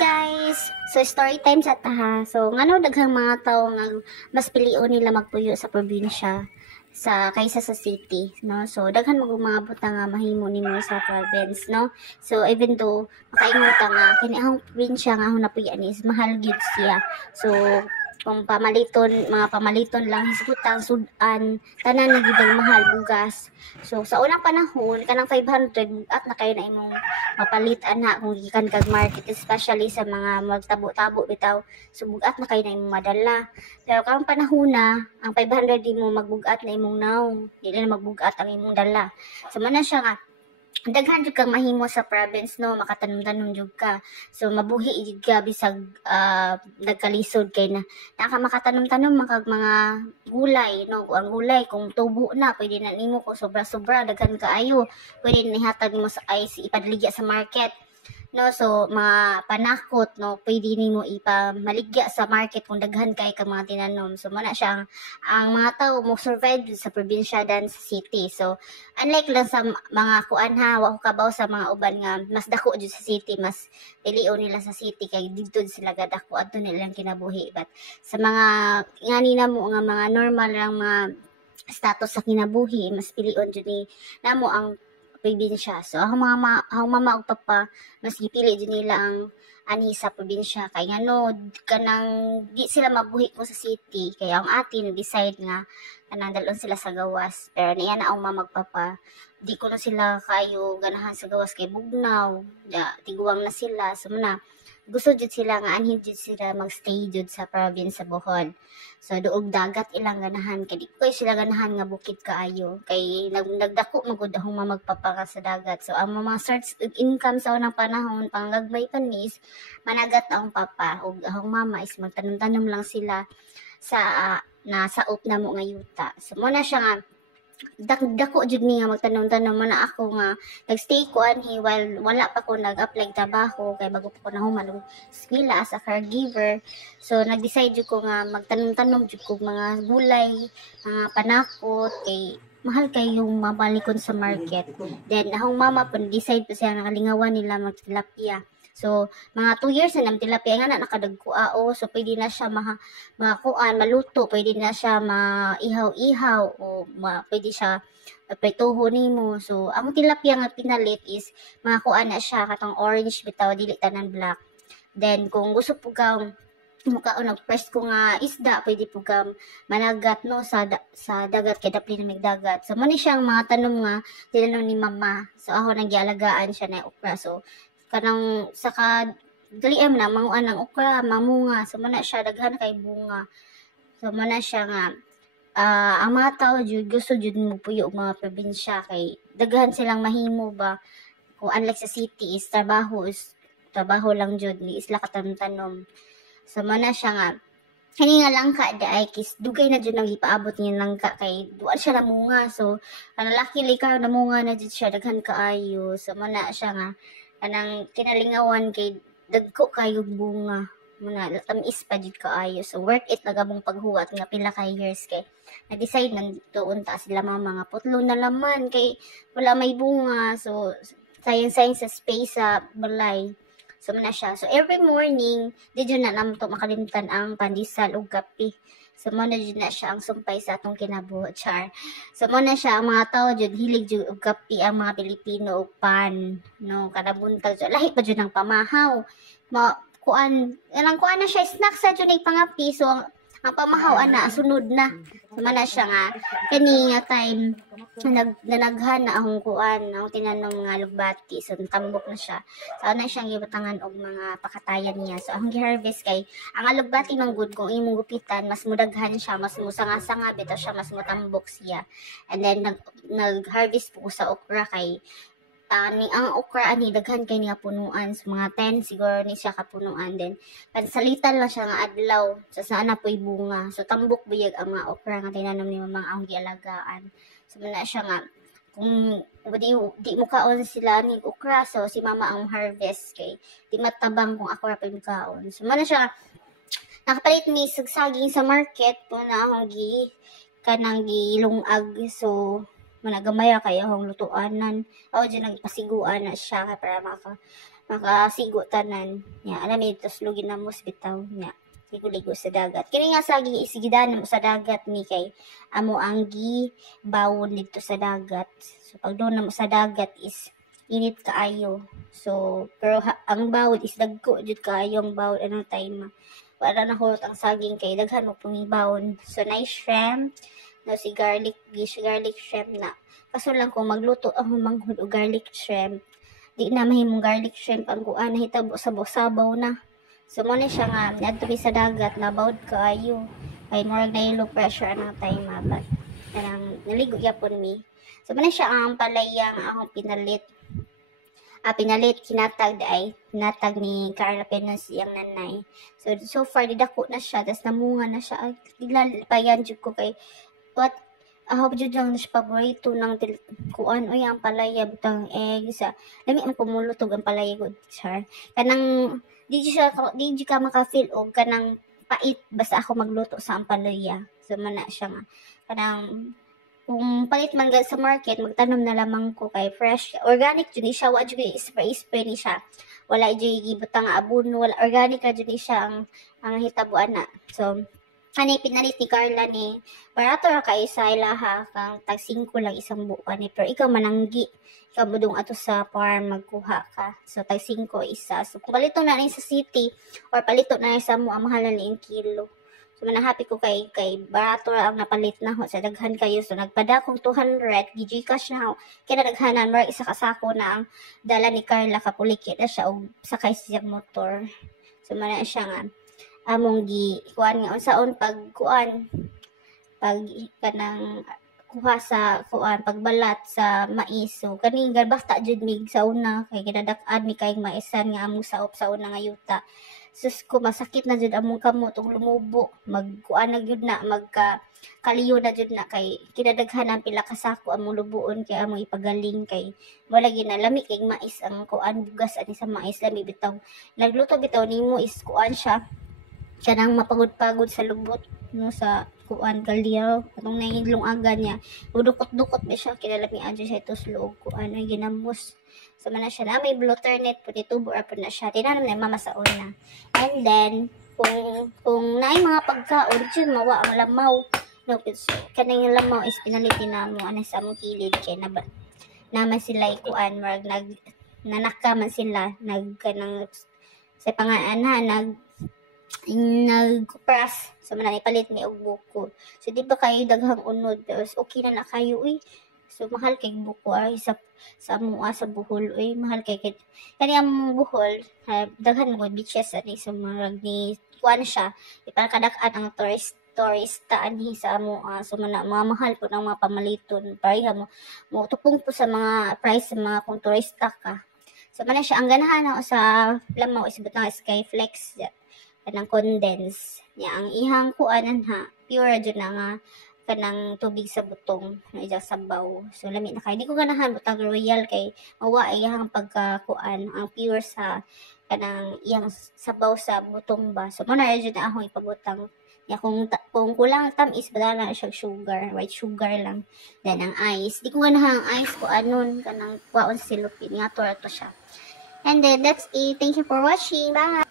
Guys! So story time sa taha. So ngano daghang mga tawo nga mas pilion nila magpuyo sa probinsya kaysa sa city, no? So daghan mag mga butang nga mahimo nimo sa province, no? So even though makaingon nga kini ang probinsya nga napuyan is mahal gyud siya. So kung mga pamaliton lang hisgutang sudan tanan na gid mahal bugas. So sa unang panahon kanang 500 at na kay na imong mapalit ana kung gikan kag market, especially sa mga magtabo-tabo bitaw, so bugat na kay na imong madala. Pero karong panahon na ang 500 di mo magbugat na imong naong, dili na magbugat ang imong dala. So man na siya nga daghan jud kang mahimo sa province, no? Makatanom-tanom jud ka, so mabuhi jud ka bisag nagkalisod kay na makatanom-tanom makag mga gulay, no? Ang gulay kung tubo na pwede na nimo, kung sobra-sobra daghan kaayo pwede na ihatag mo sa ice ipadligya sa market, no? So mga panakot, no, pwede nimo ipamaligya sa market kung daghan kay ka mga tinanom. So mana siya ang mga tao mo survive sa probinsya than sa city. So unlike lang sa mga kuan ha, wa ko kabaw sa mga uban nga mas dako jud sa city, mas pilion nila sa city kay didto sila gadako adto nilang kinabuhi. But sa mga ngani na mo nga mga normal lang mga status sa kinabuhi, mas pilion jud ni namo ang probinsya. So ang mama ug papa mas gipili jud nila ang ani sa probinsya kay ngano kanang di sila mabuhi ko sa city, kaya ang atin decide nga kanang dalon sila sa gawas. Pero niya na ang mama ug papa di ko na sila kayo ganahan sa gawas kay bugnaw, tiguang na sila. So na gusto jud sila nga anhin jud sila magstay jud sa province sa Bohol. So duog dagat ilang ganahan kay di ko sila ganahan nga bukid kaayo kay nagdako magud akong magpapaka sa dagat. So ang mga source of income sa unang panahon panggagmay panis managat ang papa ug akong mama is magtanom-tanom lang sila sa nasaop na mo nga yuta. So mo na siya nga dako jud ni nga magtanom-tanom man na ako nga nagstay ko anhi while wala pa ko nag-apply trabaho kay bago pa ko nahuman og eskwela as a caregiver. So nag-decide jud ko nga magtanom-tanom jud ko mga gulay, mga panakot kay mahal kay yung mabalikon sa market. Then akong mama po decide po siya nakalingawan nila magtilapia. So, mga 2 years na ng tilapia nga na nakadagkuao. So, pwede na siya makuan, maluto. Pwede na siya maihaw-ihaw o pwede siya prituho nimo. So, ang tilapia nga pinalit is makakuan na siya katong orange bitaw, dili tanan black. Then, kung gusto po kang mukaon nag-press ko nga isda, pwede po ka managat, no, sa dagat kay dapli na dagat. So, muna siyang mga tanom nga tinanong ni mama. So, ako nagyalagaan siya na okra. So, kanang saka daliam na manguan ng okra, mamunga. So mana siya daghan kay bunga. So mana siya nga ang mga tao jud gusto jud mo puyo mga probinsya kay daghan silang mahimo ba. Kung unlike sa city is trabaho lang jud ni isla katanom-tanom. So mana siya nga kani nga langka daay kis dugay na jud nang ipaabot niya langka kay duan siya namunga. So lalaki likaw namunga na jud siya daghan kaayo. So mana siya nga kanang kinalingawan kay dagko kayo bunga muna tamis pa jud kaayo. So worth it nagamong paghuwat nga pila ka years kay na-decide nang doon ta sila mga putlo na laman kay wala may bunga. So sayang sa space sa balay. So muna siya. So every morning di jud na namto makalimtan ang pandesal ug kape. So mo na jud na siya ang sumpay sa atong kinabuhi, char. So mo na siya ang mga tao jud hilig jud og kape ang mga Pilipino og pan, no, kada buntag so lahi pa jud ng pamahaw. Kuan na siya snack sa jud ng pangapi. So ang pamahaw ana sunod na. So man na siya nga kani nga time nagdanaghana akong kuan ang tinanom nga lugbati. So tambok na siya. So na siyang gibutangan og mga pakatayan niya. So ang gi-harvest kay ang alugbati man good kung imong gupitan mas mudaghan siya, mas musanga-sanga bitaw siya, mas mutambok siya. And then nag-harvest po sa okra kay ang okra ani daghan kay niya punuan. So mga 10 siguro ni siya kapunuan. Then pansalitan lang siya nga adlaw. So sana po'y bunga. So tambok buyag ang mga okra nga tinanom ni mamang ang gialagaan. So muna siya nga kung di mo kaon sila ni okra, so si mama ang harvest kay di matabang kung ako ra pa kaon. So muna siya nakapalit ni sagsaging sa market muna akong kanang gilungag. So managamaya kay akong lutuanan. Ako dyan nagpasiguan na siya para makasigo tanan nya alam mi tos lugin na mos bitaw nya ligo sa dagat kini nga sagi isigidan mo sa dagat ni kay amo ang bawon dito sa dagat so pag doon na mo sa dagat is init kaayo so pero ang bawon is dagko jud kaayo ang bawon anong time wala na hulot ang saging kay daghan mo pumibawon so nice shrimp no si garlic shrimp na kaso lang kung magluto ako manghud og garlic shrimp di na mahimong garlic shrimp ang kuan nahitabo sa sabaw na so mo na siya nga adto sa dagat na bawd kaayo kay murag na low pressure anang time but kanang naligo yapon mi so mo na siya ang palayang akong pinalit kinatag ni Carla Penas iyang nanay so far didako na siya tas namunga na siya payan jud ko kay what ako jud ang paborito ng kuan o ang palaya butang egg sa lami ang pumulutog ang palaya gud sir kanang di ka maka-feel og kanang pait basta ako magluto sa ang palaya so mana siya nga kanang kung palit man sa market magtanom na lamang ko kay fresh organic jud siya wa jud spray ni siya wala jud gibutang abono wala organic ra jud siya ang hitabuan na so ani pinalit ni Carla ni barato ra kay sa ilaha kang tag 5 lang isang buwan ni pero ikaw mananggi ikaw budong ato sa farm magkuha ka so tag 5 isa so kung palito na ni sa city or palito na sa mo ang mahal na ni kilo so manahappy ko kay barato ra ang napalit na ho sa daghan kayo so nagpada kong 200 gi-Gcash na ho kaya daghanan mara isa ka sako na ang dala ni Carla kapulikit na siya og sakay siya motor so mana siya nga among kuan nga unsaon pag kanang kuha sa kuan pagbalat sa mais so kani garbasta jud mig sa una kay ginadak-an mi kay maisan nga among saop sa una nga yuta sus ko masakit na jud among kamot ug lumubo magkuan na gyud na kaliyo na jud na kay kinadaghanan pila ka sako among lubuon kay among ipagaling kay wala ginalami kay mais ang kuan bugas ani sa mais lami bitaw nagluto bitaw nimo is kuan siya kanang mapagod-pagod sa lubot no sa kuan kalyaw atong nahidlong aga niya udukot-dukot ba siya kinalami adyo siya ito slog kuan ay ginamos so man na siya na may blotter net pud tubo ra pud na siya tinanam na mama sa una and then kung naay mga pagkaon jud mawa ang lamaw no so kanang lamaw is pinalitin na mo ana sa among kilid kay naman sila kuan marag nanaka man sila kanang sa pangaana nagpras so man ipalit mi og buko so di ba kayo daghang unod pero okay na kayo so mahal kay buko ay sa mua sa Bohol mahal kay kani ang Bohol daghan mo beaches ani sa marag ni kuan siya ipakadak-an ang turista anhi sa mua so mga mahal po ng mga pamaliton pareha mo tupong po sa mga price sa mga kung turista ka so man siya ang ganahan sa lamaw is butang Skyflex kanang condense niya ang ihang kuanan ha pure jud na nga kanang tubig sa butong na ija sabaw so lami na kay di ko ganahan butang royal kay mawa ihang pagkakuan ang pure sa kanang iyang sabaw sa butong ba so mo na jud na akong ipabutang ya kung kulang tamis bala na siya sugar white sugar lang then ang ice di ko ganahan ang ice ko anon kanang kuaon sa silupin nga to siya and then that's it thank you for watching bye